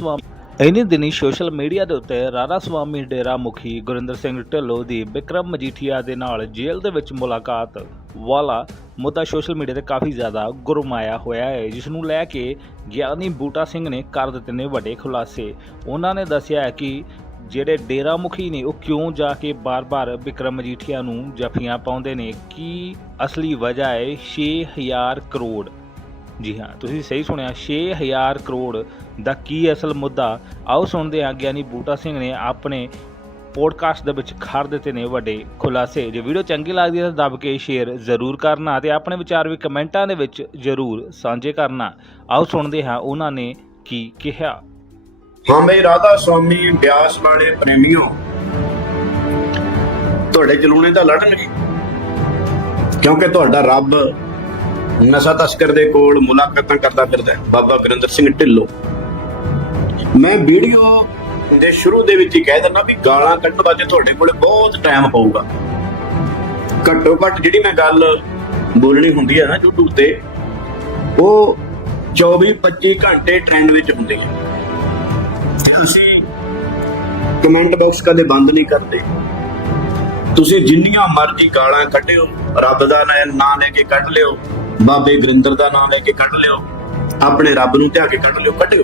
ਸਵਾਮੀ ਇਨੀ ਦਿਨੀ social media ਦੇ ਉੱਤੇ ਰਾਰਾ ਸਵਾਮੀ ਡੇਰਾ ਮੁਖੀ ਗੁਰਿੰਦਰ ਸਿੰਘ ਢਿੱਲੋਂ ਦੀ ਵਿਕਰਮ ਮਜੀਠੀਆ ਦੇ ਨਾਲ ਜੇਲ੍ਹ ਦੇ ਵਿੱਚ ਮੁਲਾਕਾਤ। ਵਾਲਾ ਮੁੱਦਾ ਸੋਸ਼ਲ ਮੀਡੀਆ ਤੇ ਕਾਫੀ ਜ਼ਿਆਦਾ ਗੁਰਮਾਇਆ ਹੋਇਆ ਹੈ, ਜਿਸ ਨੂੰ ਲੈ ਕੇ ਗਿਆਨੀ ਬੂਟਾ ਸਿੰਘ ਨੇ ਕਰ ਦਿੱਤੇ ਨੇ ਵੱਡੇ ਖੁਲਾਸੇ। ਉਹਨਾਂ ਨੇ ਦੱਸਿਆ ਹੈ ਕਿ ਜਿਹੜੇ ਡੇਰਾ ਮੁਖੀ ਨੇ, ਉਹ ਕਿਉਂ ਜਾ ਕੇ ਬਾਰ-ਬਾਰ ਵਿਕਰਮ ਮਜੀਠੀਆ ਨੂੰ ਜਫੀਆਂ ਪਾਉਂਦੇ ਨੇ? ਕੀ ਅਸਲੀ ਵਜ੍ਹਾ ਹੈ? 6000 ਕਰੋੜ। ਜੀ ਹਾਂ, ਤੁਸੀਂ ਸਹੀ ਸੁਣਿਆ 6000 ਕਰੋੜ ਦਾ ਕੀ ਅਸਲ ਮੁੱਦਾ? ਆਓ ਸੁਣਦੇ ਹਾਂ, ਗਿਆਨੀ ਬੂਟਾ ਸਿੰਘ ਨੇ ਆਪਣੇ ਪੋਡਕਾਸਟ ਦੇ ਵਿੱਚ ਖੜ ਦਿੱਤੇ ਨੇ ਵੱਡੇ ਖੁਲਾਸੇ। ਜੇ ਵੀਡੀਓ ਚੰਗੀ ਲੱਗਦੀ ਹੈ ਤਾਂ ਦੱਬ ਕੇ ਸ਼ੇਅਰ ਜ਼ਰੂਰ ਕਰਨਾ ਤੇ ਆਪਣੇ ਵਿਚਾਰ ਵੀ ਕਮੈਂਟਾਂ ਦੇ ਵਿੱਚ ਜ਼ਰੂਰ ਸਾਂਝੇ ਕਰਨਾ। ਆਓ ਸੁਣਦੇ ਹਾਂ, ਉਹਨਾਂ ਨੇ ਕੀ ਕਿਹਾ? ਹਾਂ ਬਈ, ਰਾਧਾ ਸਵਾਮੀ, ਬਿਆਸ ਵਾਲੇ ਪ੍ਰੇਮੀਓ, ਤੁਹਾਡੇ ਚਲੂਣੇ ਤਾਂ ਲੜਨਗੇ। ਕਿਉਂਕਿ ਤੁਹਾਡਾ ਰੱਬ ਨਸ਼ਾ ਤਸਕਰ ਦੇ ਕੋਲ ਮੁਲਾਕਾਤਾਂ ਕਰਦਾ ਫਿਰਦਾ ਹੈ। ਬਾਬਾ ਗੁਰਿੰਦਰ ਸਿੰਘ ਢਿੱਲੋਂ। ਮੈਂ ਵੀਡੀਓ ਦੇ ਸ਼ੁਰੂ ਦੇ ਵਿੱਚ ਹੀ ਕਹਿ ਦਿੰਦਾ ਵੀ ਗਾਲਾਂ ਕੱਢਣ ਵਾਸਤੇ ਤੁਹਾਡੇ ਕੋਲੇ ਬਹੁਤ ਟਾਈਮ ਹੋਊਗਾ। ਘੱਟੋ ਘੱਟ ਜਿਹੜੀ ਮੈਂ ਗੱਲ ਬੋਲਣੀ ਹੁੰਦੀ ਹੈ ਨਾ YouTube ਤੇ, ਉਹ 24 25 ਘੰਟੇ ਟ੍ਰੈਂਡ ਵਿੱਚ ਹੁੰਦੇ ਹੈ ਤੁਸੀਂ ਕਮੈਂਟ ਬਾਕਸ ਕਦੇ ਬੰਦ ਨਹੀਂ ਕਰਦੇ। ਤੁਸੀਂ ਜਿੰਨੀਆਂ ਮਰਜ਼ੀ ਗਾਲਾਂ ਕੱਢਿਓ, ਰੱਬ ਦਾ ਨਾਂ ਨਾਂ ਲੈ ਕੇ ਕੱਢ ਲਿਓ। ਬਾਬੇ ਗੁਰਿੰਦਰ ਦਾ ਨਾਮ ਲੈ ਕੇ ਕੱਢ ਲਿਓ। ਆਪਣੇ ਰੱਬ ਨੂੰ ਧਿਆ ਕੇ ਕੱਢ ਲਿਓ, ਕੱਢਿਓ।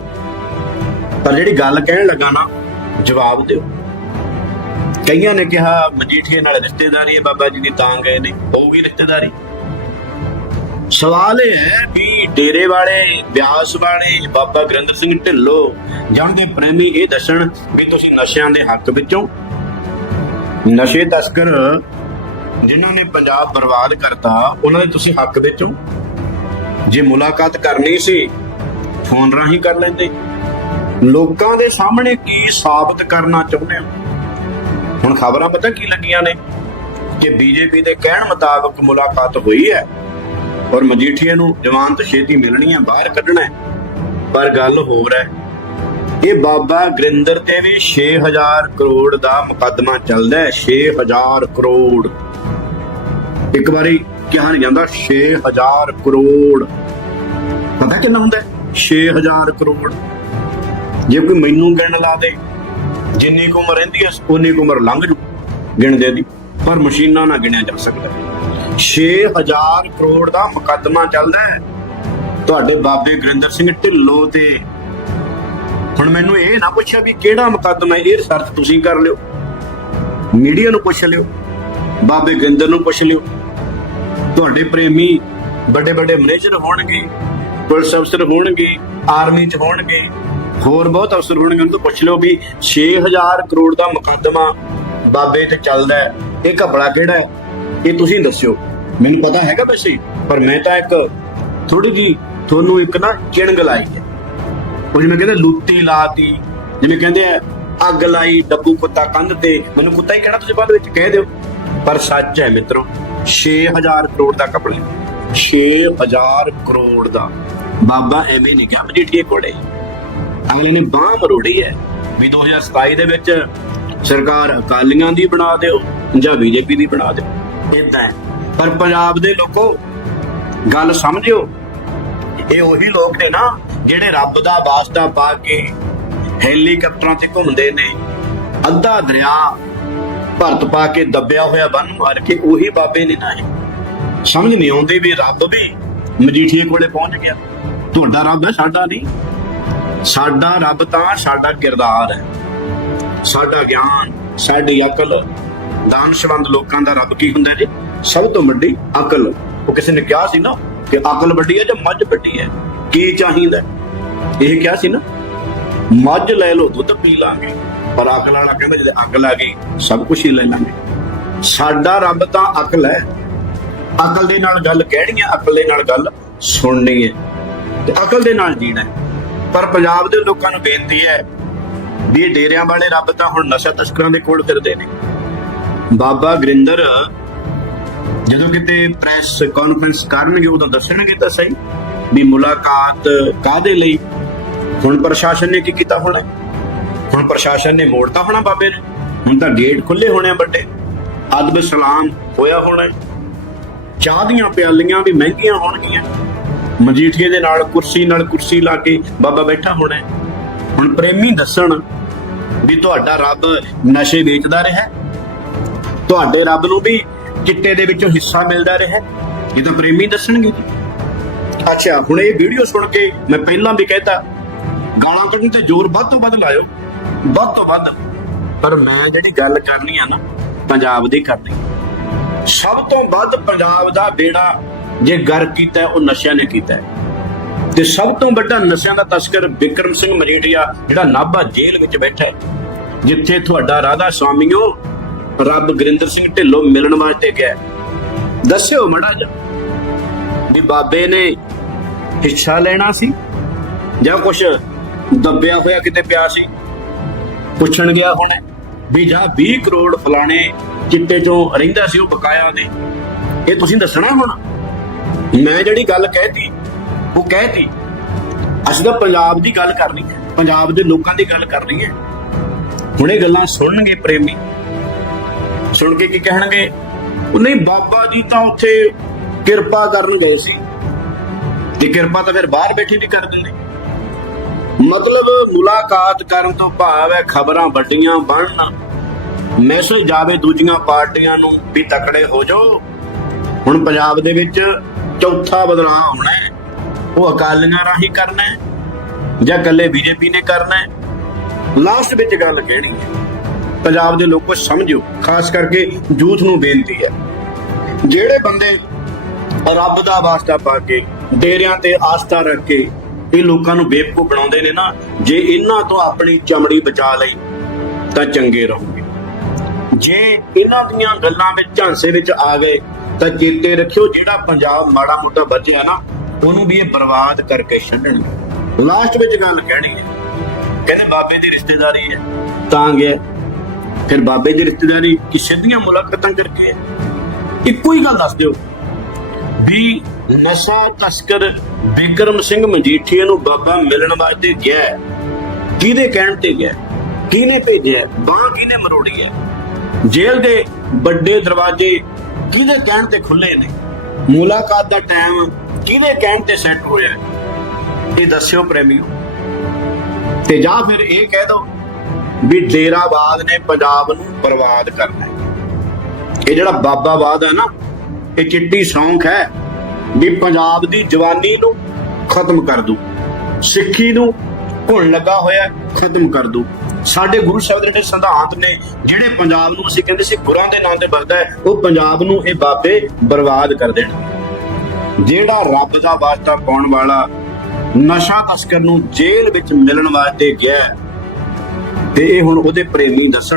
ਪਰ ਜਿਹੜੀ ਗੱਲ ਕਹਿਣ ਲੱਗਾ ਨਾ, ਜਵਾਬ ਦਿਓ। ਕਈਆਂ ਨੇ ਕਿਹਾ, ਮਜੀਠੀਏ ਨਾਲ ਰਿਸ਼ਤੇਦਾਰੀ ਹੈ, ਬਾਬਾ ਜੀ ਦੀ ਤਾਂ ਗਏ ਨੇ ਹੋਊਗੀ ਰਿਸ਼ਤੇਦਾਰੀ। ਸਵਾਲ ਇਹ ਹੈ ਵੀ ਡੇਰੇ ਵਾਲੇ, ਬਿਆਸ ਵਾਲੇ, ਬਾਬਾ ਗੁਰਿੰਦਰ ਸਿੰਘ ਢਿੱਲੋਂ, ਜਣ ਪ੍ਰੇਮੀ ਇਹ ਦੱਸਣ ਵੀ ਤੁਸੀਂ ਨਸ਼ਿਆਂ ਦੇ ਹੱਕ ਵਿੱਚੋਂ। ਨਸ਼ੇ ਤਸਕਰ ਜਿਨ੍ਹਾਂ ਨੇ ਪੰਜਾਬ ਬਰਬਾਦ ਕਰਤਾ, ਉਹਨਾਂ ਦੇ ਤੁਸੀਂ ਹੱਕ ਦੇ ਚੋ? ਜੇ ਮੁਲਾਕਾਤ ਕਰਨੀ ਸੀ, ਫੋਨ ਰਾਹੀਂ ਕਰ ਲੈਂਦੇ। ਲੋਕਾਂ ਦੇ ਸਾਹਮਣੇ ਕੀ ਸਾਬਤ ਕਰਨਾ ਚਾਹੁੰਦੇ ਹੋ? ਹੁਣ ਖਬਰਾਂ ਪਤਾ ਕੀ ਲੱਗੀਆਂ ਨੇ? ਕਿ ਬੀਜੇਪੀ ਦੇ ਕਹਿਣ ਮੁਤਾਬਕ ਮੁਲਾਕਾਤ ਹੋਈ ਹੈ ਔਰ ਮਜੀਠੀਏ ਨੂੰ ਜ਼ਮਾਨਤ ਛੇਤੀ ਮਿਲਣੀ ਹੈ, ਬਾਹਰ ਕੱਢਣਾ ਹੈ। ਪਰ ਗੱਲ ਹੋਰ ਹੈ, ਇਹ ਬਾਬਾ ਗੁਰਿੰਦਰ ਤੇ ਵੀ 6000 ਕਰੋੜ ਦਾ ਮੁਕੱਦਮਾ ਚੱਲਦਾ ਹੈ 6000 ਕਰੋੜ। ਇੱਕ ਵਾਰੀ ਕਿਹਾ ਨਹੀਂ ਜਾਂਦਾ 6000 ਕਰੋੜ। ਪਤਾ ਕਿੰਨਾ ਹੁੰਦਾ? ਹੈ? 6000 ਕਰੋੜ। ਜੇ ਕੋਈ ਮੈਨੂੰ ਗਿਣ ਲਾ ਦੇ, ਜਿੰਨੀ ਕੁ ਉਮਰ ਰਹਿੰਦੀ ਹੈ, ਉਨੀ ਕੁ ਉਮਰ ਲੰਘ ਜੂ ਗਿਣਦੇ ਦੀ, ਪਰ ਮਸ਼ੀਨਾਂ ਨਾਲ ਗਿਣਿਆ ਜਾ ਸਕਦਾ। ਹੈ 6000 ਕਰੋੜ ਦਾ ਮੁਕੱਦਮਾ ਚੱਲਦਾ ਹੈ। ਤੁਹਾਡੇ ਬਾਬੇ ਗੁਰਿੰਦਰ ਸਿੰਘ ਢਿੱਲੋਂ ਤੇ। ਹੁਣ ਮੈਨੂੰ ਇਹ ਨਾ ਪੁੱਛਿਆ ਵੀ ਕਿਹੜਾ ਮੁਕੱਦਮਾ ਇਹ ਰਿਸਰਚ ਤੁਸੀਂ ਕਰ ਲਿਓ। ਮੀਡੀਆ ਨੂੰ ਪੁੱਛ ਲਿਓ, ਬਾਬੇ ਗੁਰਿੰਦਰ ਨੂੰ ਪੁੱਛ ਲਿਓ। ਤੁਹਾਡੇ ਪ੍ਰੇਮੀ ਵੱਡੇ ਵੱਡੇ ਮੈਨੇਜਰ ਹੋਣਗੇ, ਪੁਲਿਸ ਅਫਸਰ ਹੋਣਗੇ, ਆਰਮੀ ਚ ਹੋਣਗੇ, ਹੋਰ ਬਹੁਤ ਅਫਸਰ ਹੋਣਗੇ। ਉਹਨਾਂ ਤੋਂ ਪੁੱਛ ਲਿਓ ਵੀ 6000 ਕਰੋੜ ਦਾ ਮੁਕੱਦਮਾ ਬਾਬੇ ਤੇ ਚੱਲਦਾ ਹੈ। ਇਹ ਘਪਲਾ ਕਿਹੜਾ ਹੈ? ਇਹ ਤੁਸੀਂ ਦੱਸਿਓ। ਮੈਨੂੰ ਪਤਾ ਹੈਗਾ ਵੈਸੇ, ਪਰ ਮੈਂ ਤਾਂ ਇੱਕ ਥੋੜੀ ਜੀ ਤੁਹਾਨੂੰ ਇੱਕ ਨਾ ਚਿਣਗ ਲਾਈ ਹੈ। ਉਹ ਜਿਵੇਂ ਕਹਿੰਦੇ ਲੁੱਤੀ ਲਾਤੀ, ਜਿਵੇਂ ਕਹਿੰਦੇ ਆ, ਅੱਗ ਲਾਈ, ਡੱਬੂ ਕੁੱਤਾ ਕੰਧ ਤੇ। ਮੈਨੂੰ ਕੁੱਤਾ ਹੀ ਕਹਿਣਾ, ਤੁਸੀਂ ਬਾਅਦ ਵਿੱਚ ਕਹਿ ਦਿਓ। ਪਰ ਸੱਚ ਹੈ ਮਿੱਤਰੋ 6000 ਕਰੋੜ ਦਾ ਕਪੜੇ 6000 ਕਰੋੜ ਦਾ। ਬਾਬਾ ਐਵੇਂ ਨਹੀਂ ਕਿਹਾ, ਮਜੀਠੀਏ ਕੋਲੇ। ਅਗਲੇ ਨੇ ਬਾਹ ਮਰੋੜੀ ਹੈ ਵੀ 2027 ਦੇ ਵਿੱਚ ਸਰਕਾਰ ਅਕਾਲੀਆਂ ਦੀ ਬਣਾ ਦਿਓ, ਜਾਂ ਬੀਜੇਪੀ ਦੀ ਬਣਾ ਦਿਓ। ਇਦਾਂ ਪਰ ਪੰਜਾਬ ਦੇ ਲੋਕੋ, ਗੱਲ ਸਮਝਿਓ, ਇਹ ਉਹੀ ਲੋਕ ਨੇ ਨਾ ਜਿਹੜੇ ਰੱਬ ਦਾ ਵਾਸਤਾ ਪਾ ਕੇ ਹੈਲੀਕਾਪਟਰਾਂ ਤੇ ਘੁੰਮਦੇ ਨੇ। ਅੱਧਾ ਦਰਿਆ ਭਰਤ ਪਾ ਕੇ ਦੱਬਿਆ ਹੋਇਆ ਬੰਨ ਮਾਰ ਕੇ ਉਹੀ ਬਾਬੇ ਨੇ ਨਾ ਸਮਝ ਨਹੀਂ ਆਉਂਦੀ ਵੀ ਰੱਬ ਵੀ ਮਜੀਠੀਏ ਕੋਲੇ ਪਹੁੰਚ ਗਿਆ। ਤੁਹਾਡਾ ਰੱਬ ਹੈ, ਸਾਡਾ ਨਹੀਂ। ਸਾਡਾ ਰੱਬ ਤਾਂ ਸਾਡਾ ਕਿਰਦਾਰ ਹੈ। ਸਾਡਾ ਗਿਆਨ, ਸਾਡੀ ਅਕਲ। ਦਾਨਸ਼ਵੰਦ ਲੋਕਾਂ ਦਾ ਰੱਬ ਕੀ ਹੁੰਦਾ ਜੀ? ਸਭ ਤੋਂ ਵੱਡੀ ਅਕਲ। ਉਹ ਕਿਸੇ ਨੇ ਕਿਹਾ ਸੀ ਨਾ ਕਿ ਅਕਲ ਵੱਡੀ ਹੈ ਜਾਂ ਮੱਝ ਵੱਡੀ ਹੈ? ਕੀ ਚਾਹੀਦਾ? ਇਹ ਕਿਹਾ ਸੀ ਨਾ ਮੱਝ ਲੈ ਲਓ, ਦੁੱਧ ਪੀ ਲਾਂਗੇ। ਪਰ ਅਕਲ ਵਾਲਾ ਕਹਿੰਦਾ, ਜਦੋਂ ਅਕਲ ਆ ਗਈ, ਸਭ ਕੁਝ ਹੀ ਲੈ ਲਾਂਗੇ। ਸਾਡਾ ਰੱਬ ਤਾਂ ਅਕਲ ਹੈ। ਅਕਲ ਦੇ ਨਾਲ ਗੱਲ ਕਹਿਣੀ ਹੈ, ਅਕਲ ਦੇ ਨਾਲ ਗੱਲ ਸੁਣਨੀ ਹੈ। ਤੇ ਅਕਲ ਦੇ ਨਾਲ ਜੀਣਾ ਹੈ। ਪਰ ਪੰਜਾਬ ਦੇ ਲੋਕਾਂ ਨੂੰ ਬੇਨਤੀ ਹੈ ਵੀ ਇਹ ਡੇਰਿਆਂ ਵਾਲੇ ਰੱਬ ਤਾਂ ਹੁਣ ਨਸ਼ਾ ਤਸਕਰਾਂ ਦੇ ਕੋਲ ਫਿਰਦੇ ਨੇ। ਬਾਬਾ ਗੁਰਿੰਦਰ, ਜਦੋਂ ਕਿਤੇ ਪ੍ਰੈਸ ਕਾਨਫਰੰਸ ਕਰਨਗੇ, ਉਦੋਂ ਦੱਸਣਗੇ ਤਾਂ ਸਹੀ ਵੀ ਮੁਲਾਕਾਤ ਕਾਦੇ ਲਈ? ਹੁਣ ਪ੍ਰਸ਼ਾਸਨ ਨੇ ਕੀ ਕੀਤਾ ਹੋਣਾ? ਹੁਣ ਪ੍ਰਸ਼ਾਸਨ ਨੇ ਮੋੜਤਾ ਹੋਣਾ ਬਾਬੇ ਨੇ? ਹੁਣ ਤਾਂ ਗੇਟ ਖੁੱਲੇ ਹੋਣੇ ਆ ਵੱਡੇ। ਅਦਬ ਸਲਾਮ ਹੋਇਆ ਹੋਣਾ ਚਾਹ ਦੀਆਂ ਪਿਆਲੀਆਂ ਵੀ ਮਹਿੰਗੀਆਂ ਹੋਣਗੀਆਂ। ਮਜੀਠੀਏ ਦੇ ਨਾਲ ਕੁਰਸੀ ਨਾਲ ਕੁਰਸੀ ਲਾ ਕੇ ਬਾਬਾ ਬੈਠਾ ਹੋਣਾ ਹੁਣ ਪ੍ਰੇਮੀ ਦੱਸਣ ਵੀ ਤੁਹਾਡਾ ਰੱਬ ਨਸ਼ੇ ਵੇਚਦਾ ਰਿਹਾ ਤੁਹਾਡੇ ਰੱਬ ਨੂੰ ਵੀ ਚਿੱਟੇ ਦੇ ਵਿੱਚੋਂ ਹਿੱਸਾ ਮਿਲਦਾ ਰਿਹਾ ਇਹ ਤਾਂ ਪ੍ਰੇਮੀ ਦੱਸਣਗੇ ਜੀ। ਅੱਛਾ, ਹੁਣ ਇਹ ਵੀਡੀਓ ਸੁਣ ਕੇ ਮੈਂ ਪਹਿਲਾਂ ਵੀ ਕਹਿਤਾ ਗਾਲਾਂ ਕੱਢਣ ਤੇ ਜ਼ੋਰ ਵੱਧ ਤੋਂ ਵੱਧ ਲਾਇਓ, ਵੱਧ ਤੋਂ ਵੱਧ। ਪਰ ਮੈਂ ਜਿਹੜੀ ਗੱਲ ਕਰਨੀ ਆ ਨਾ, ਪੰਜਾਬ ਦੀ ਕਰਨੀ। ਸਭ ਤੋਂ ਵੱਧ ਪੰਜਾਬ ਦਾ ਬੇੜਾ ਜੇ ਗਰ ਕੀਤਾ, ਉਹ ਨਸ਼ਿਆਂ ਨੇ ਕੀਤਾ ਤੇ ਸਭ ਤੋਂ ਵੱਡਾ ਨਸ਼ਿਆਂ ਦਾ ਤਸਕਰ ਵਿਕਰਮ ਸਿੰਘ ਮਜੀਠੀਆ ਜਿਹੜਾ ਨਾਭਾ ਜੇਲ੍ਹ ਵਿੱਚ ਬੈਠਾ ਜਿੱਥੇ ਤੁਹਾਡਾ ਰਾਧਾ ਸਵਾਮੀਓ ਰੱਬ ਗੁਰਿੰਦਰ ਸਿੰਘ ਢਿੱਲੋਂ ਮਿਲਣ ਵਾਸਤੇ ਗਿਆ ਦੱਸਿਓ ਮੜਾ ਜਾ ਵੀ ਬਾਬੇ ਨੇ ਹਿੱਸਾ ਲੈਣਾ ਸੀ ਜਾਂ ਕੁਛ ਦੱਬਿਆ ਹੋਇਆ ਕਿਤੇ ਪਿਆ ਸੀ? ਪੁੱਛਣ ਗਿਆ ਹੁਣ ਵੀ ਜਾਂ 20 ਕਰੋੜ ਫਲਾਣੇ ਚਿੱਟੇ ਚੋਂ ਰਹਿੰਦਾ ਸੀ ਉਹ ਬਕਾਇਆ ਦੇ। ਇਹ ਤੁਸੀਂ ਦੱਸਣਾ ਹੁਣ? ਮੈਂ ਜਿਹੜੀ ਗੱਲ ਕਹਿਤੀ, ਉਹ ਕਹਿਤੀ, ਅਸੀਂ ਤਾਂ ਪੰਜਾਬ ਦੀ ਗੱਲ ਕਰਨੀ ਹੈ, ਪੰਜਾਬ ਦੇ ਲੋਕਾਂ ਦੀ ਗੱਲ ਕਰਨੀ ਹੈ। ਹੁਣ ਇਹ ਗੱਲਾਂ ਸੁਣਨਗੇ ਪ੍ਰੇਮੀ। ਸੁਣ ਕੇ ਕੀ ਕਹਿਣਗੇ? ਉਹ ਨਹੀਂ, ਬਾਬਾ ਜੀ ਤਾਂ ਉੱਥੇ ਕਿਰਪਾ ਕਰਨ ਗਏ ਸੀ। ਤੇ ਕਿਰਪਾ ਤਾਂ ਫਿਰ ਬਾਹਰ ਬੈਠੇ ਵੀ ਕਰ ਦਿੰਦੇ। ਮਤਲਬ ਮੁਲਾਕਾਤ ਕਰਨ ਤੋਂ ਭਾਵ ਹੈ ਖਬਰਾਂ ਵੱਡੀਆਂ ਬਣਨ। ਮੈਸੇਜ ਜਾਵੇ ਦੂਜੀਆਂ ਪਾਰਟੀਆਂ ਨੂੰ ਵੀ ਤਕੜੇ ਹੋ ਜਾਓ। ਹੁਣ ਪੰਜਾਬ ਦੇ ਵਿੱਚ ਚੌਥਾ ਬਦਲਾਅ ਆਉਣਾ ਹੈ। ਉਹ ਅਕਾਲੀਆਂ ਰਾਹੀਂ ਕਰਨਾ ਹੈ ਜਾਂ ਇਕੱਲੇ ਬੀਜੇਪੀ ਨੇ ਕਰਨਾ ਹੈ? ਲਾਸਟ ਵਿੱਚ ਗੱਲ ਕਹਿਣੀ ਹੈ। ਪੰਜਾਬ ਦੇ ਲੋਕੋ ਸਮਝੋ ਖਾਸ ਕਰਕੇ ਯੂਥ ਨੂੰ ਬੇਨਤੀ ਹੈ। ਜਿਹੜੇ ਬੰਦੇ ਰੱਬ ਦਾ ਵਾਸਤਾ ਪਾ ਕੇ, ਡੇਰਿਆਂ ਤੇ ਆਸਥਾ ਰੱਖ ਕੇ ਇਹ ਲੋਕਾਂ ਨੂੰ ਬੇਵਕੂਫ ਬਣਾਉਂਦੇ ਨੇ ਨਾ, ਜੇ ਇਹਨਾਂ ਤੋਂ ਆਪਣੀ ਚਮੜੀ ਬਚਾ ਲਈ, ਤਾਂ ਚੰਗੇ ਰਹੋਗੇ। ਜੇ ਇਹਨਾਂ ਦੀਆਂ ਗੱਲਾਂ ਵਿੱਚ ਝਾਂਸੇ ਵਿੱਚ ਆ ਗਏ, ਤਾਂ ਚੇਤੇ ਰੱਖਿਓ ਜਿਹੜਾ ਪੰਜਾਬ ਮਾੜਾ ਮੋਟਾ ਬਚਿਆ ਨਾ, ਉਹਨੂੰ ਵੀ ਇਹ ਬਰਬਾਦ ਕਰਕੇ ਛੱਡਣਗੇ ਲਾਸਟ ਵਿੱਚ ਗੱਲ ਕਹਿਣੀ ਹੈ, ਕਹਿੰਦੇ ਬਾਬੇ ਦੀ ਰਿਸ਼ਤੇਦਾਰੀ ਹੈ, ਤਾਂ ਗਿਆ। ਫਿਰ ਬਾਬੇ ਦੀ ਰਿਸ਼ਤੇਦਾਰੀ ਕਿ ਸਿੱਧੀਆਂ ਮੁਲਾਕਾਤਾਂ ਕਰਕੇ ਇੱਕੋ ਹੀ ਗੱਲ ਦੱਸ ਦਿਓ ਵੀ ਨਸ਼ਾ ਤਸਕਰ ਬਿਕਰਮ ਸਿੰਘ ਮਜੀਠੀਏ ਨੂੰ ਬਾਬਾ ਮਿਲਣ ਵਾਸਤੇ ਗਿਆ ਕਿਹਦੇ ਕਹਿਣ ਤੇ ਗਿਆ ਕਿਹਨੇ ਭੇਜਿਆ ਹੈ? ਬਾਂਹ ਕਿਹਨੇ ਮਰੋੜੀ ਹੈ? ਜੇਲ੍ਹ ਦੇ ਵੱਡੇ ਦਰਵਾਜ਼ੇ ਕਿਹਦੇ ਕਹਿਣ ਤੇ ਖੁੱਲੇ ਨੇ? ਮੁਲਾਕਾਤ ਦਾ ਟਾਈਮ ਕਿਹਦੇ ਕਹਿਣ ਤੇ ਸੈੱਟ ਹੋਇਆ ਇਹ ਦੱਸਿਓ ਪ੍ਰੇਮੀਓ। ਤੇ ਜਾਂ ਫਿਰ ਇਹ ਕਹਿ ਦੋ ਵੀ ਡੇਰਾਬਾਦ ਨੇ ਪੰਜਾਬ ਨੂੰ ਬਰਬਾਦ ਕਰਨਾ ਇਹ ਜਿਹੜਾ ਬਾਬਾਵਾਦ ਹੈ ਨਾ, ਇਹ ਚਿੱਟੀ ਸ਼ੌਂਕ ਹੈ। ਵੀ ਪੰਜਾਬ ਦੀ ਜਵਾਨੀ ਨੂੰ ਖਤਮ ਕਰ ਦੂ, ਸਿੱਖੀ ਨੂੰ ਘੁਣ ਲੱਗਾ ਹੋਇਆ ਖਤਮ ਕਰ ਦੂ। ਸਾਡੇ ਗੁਰੂ ਸਾਹਿਬ ਦੇ ਜਿਹੜੇ ਸਿਧਾਂਤ ਨੇ, ਜਿਹੜੇ ਪੰਜਾਬ ਨੂੰ ਅਸੀਂ ਕਹਿੰਦੇ ਸੀ ਗੁਰਾਂ ਦੇ ਨਾਂ ਤੇ ਵਰਦਾ ਹੈ, ਉਹ ਪੰਜਾਬ ਨੂੰ ਇਹ ਬਾਬੇ ਬਰਬਾਦ ਕਰ ਦੇਣ। ਜਿਹੜਾ ਰੱਬ ਦਾ ਵਾਸਤਾ ਪਾਉਣ ਵਾਲਾ ਨਸ਼ਾ ਤਸਕਰ ਨੂੰ ਜੇਲ੍ਹ ਵਿੱਚ ਮਿਲਣ ਵਾਸਤੇ ਗਿਆ ਤੇ ਇਹ ਹੁਣ ਉਹਦੇ ਪ੍ਰੇਮੀ ਦੱਸਣ